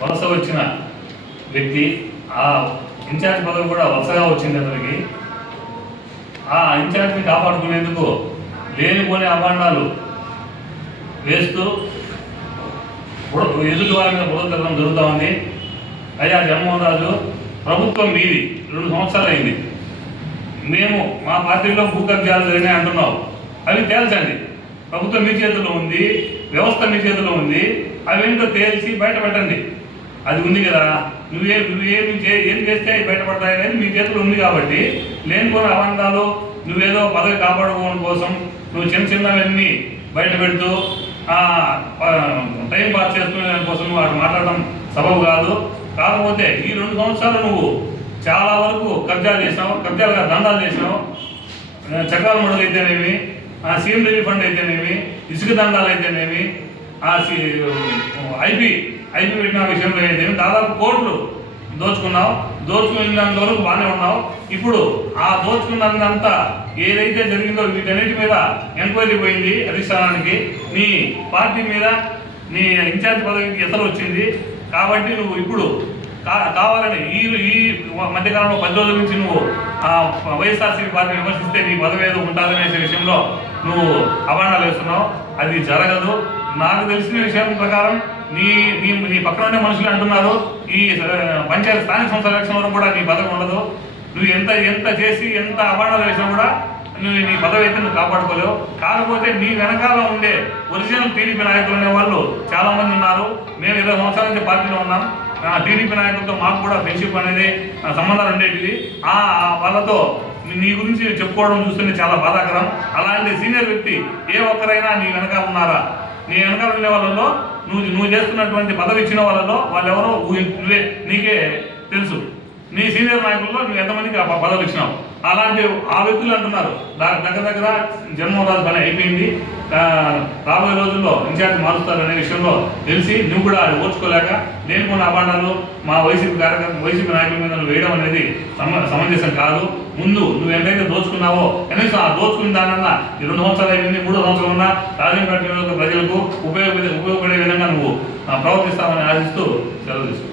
వలస వచ్చిన వ్యక్తి, ఆ ఇన్ఛార్జ్ పదవి కూడా వలసగా వచ్చింది అతనికి. ఆ ఇన్ఛార్జ్ని కాపాడుకునేందుకు లేనిపోని అభాండాలు వేస్తూ ఎదుటి వారి మీద బురద జరగడం జరుగుతూ ఉంది. అయ్యా జగన్మోహన్ రాజు, ప్రభుత్వం మీది 2 సంవత్సరాలు అయింది. మేము మా పార్టీలో భూ కబ్జాలు జరిగినాయి అంటున్నావు. అవి తేల్చండి. ప్రభుత్వం మీ చేతిలో ఉంది, వ్యవస్థ మీ చేతిలో ఉంది. అవేంటో తేల్చి బయట పెట్టండి. అది ఉంది కదా, ఏం చేస్తే అవి బయటపడతాయి అనేది మీ చేతిలో ఉంది. కాబట్టి లేనిపోయిన అభాండాలు, నువ్వేదో పదవి కాపాడుకోవడం కోసం నువ్వు చిన్నవన్నీ బయట పెడుతూ టైం పాస్ చేసుకునే దానికోసం నువ్వు అటు మాట్లాడడం సబబు కాదు. కాకపోతే ఈ 2 సంవత్సరాలు నువ్వు చాలా వరకు కబ్జాలు చేసినావు, కబ్జాలుగా దందాలు చేసినావు. చక్రాల మండలి అయితేనేమి, సీఎం రిలీఫ్ ఫండ్ అయితేనేమి, ఇసుక దందాలు అయితేనేమి, ఐపీ పెట్టిన విషయంలో అయితేనేమి దాదాపు కోట్లు దోచుకున్నావు. దోచుకున్నంత వరకు బాగానే ఉన్నావు. ఇప్పుడు ఆ దోచుకున్నంతా ఏదైతే జరిగిందో వీటన్నిటి మీద ఎంక్వైరీ పోయింది అధిష్టానానికి. నీ పార్టీ మీద, నీ ఇన్ఛార్జ్ పదవికి ఎసరు వచ్చింది. కాబట్టి నువ్వు ఇప్పుడు కావాలని ఈ మధ్యకాలంలో 10 రోజుల నుంచి నువ్వు వైఎస్ఆర్సీపీ పార్టీ విమర్శిస్తే నీ పదవి ఏదో ఉంటుందనే విషయంలో నువ్వు అభాండాలు వేస్తున్నావు. అది జరగదు. నాకు తెలిసిన విషయం ప్రకారం నీ పక్కన ఉండే మనుషులు అంటున్నారు, ఈ పంచాయతీ స్థానిక సంస్థల ఎలక్షన్ వరకు కూడా నీ పదవి ఉండదు. నువ్వు ఎంత చేసి ఎంత అభాండాలు వేసినా కూడా నీ పదవి అయితే నువ్వు కాపాడుకోలేవు. కాకపోతే నీ వెనకాల ఉండే ఒరిజినల్ టీడీపీ నాయకులు అనే వాళ్ళు చాలామంది ఉన్నారు. మేము 20 సంవత్సరాల నుంచి పార్టీలో ఉన్నాం. టీడీపీ నాయకులతో మాకు కూడా ఫ్రెండ్షిప్ అనేది సంబంధాలు ఉండేటివి. వాళ్ళతో నీ గురించి చెప్పుకోవడం చూస్తుంటే చాలా బాధాకరం. అలాంటి సీనియర్ వ్యక్తి ఏ ఒక్కరైనా నీ వెనకాల ఉన్నారా? నీ వెనకాల ఉండే వాళ్ళలో నువ్వు చేస్తున్నటువంటి పదవి ఇచ్చిన వాళ్ళలో వాళ్ళెవరో నీకే తెలుసు. నీ సీనియర్ నాయకుల్లో నువ్వు ఎంతమందికి ఆ పదవి ఇచ్చినావు? అలాంటి ఆ వ్యక్తులు అంటున్నారు దగ్గర జగన్మోహన్ రాజు పని అయిపోయింది, రాబోయే రోజుల్లో ఇన్ఛార్జ్ మారుస్తారు అనే విషయంలో తెలిసి నువ్వు కూడా అది ఓర్చుకోలేక లేనిపోయిన అభాండాలు మా వైసీపీ నాయకుల మీద వేయడం అనేది సమంజసం కాదు. ముందు నువ్వు ఎంతైతే దోచుకున్నావో కనీసం ఆ దోచుకున్న దానన్నా ఈ 2 సంవత్సరాలు అయిపోయింది, 3వ సంవత్సరం ఉన్నా రాజంపేట ప్రజలకు ఉపయోగపడే విధంగా నువ్వు ప్రవర్తిస్తామని ఆశిస్తూ సెలవు తీసుకుంటావు.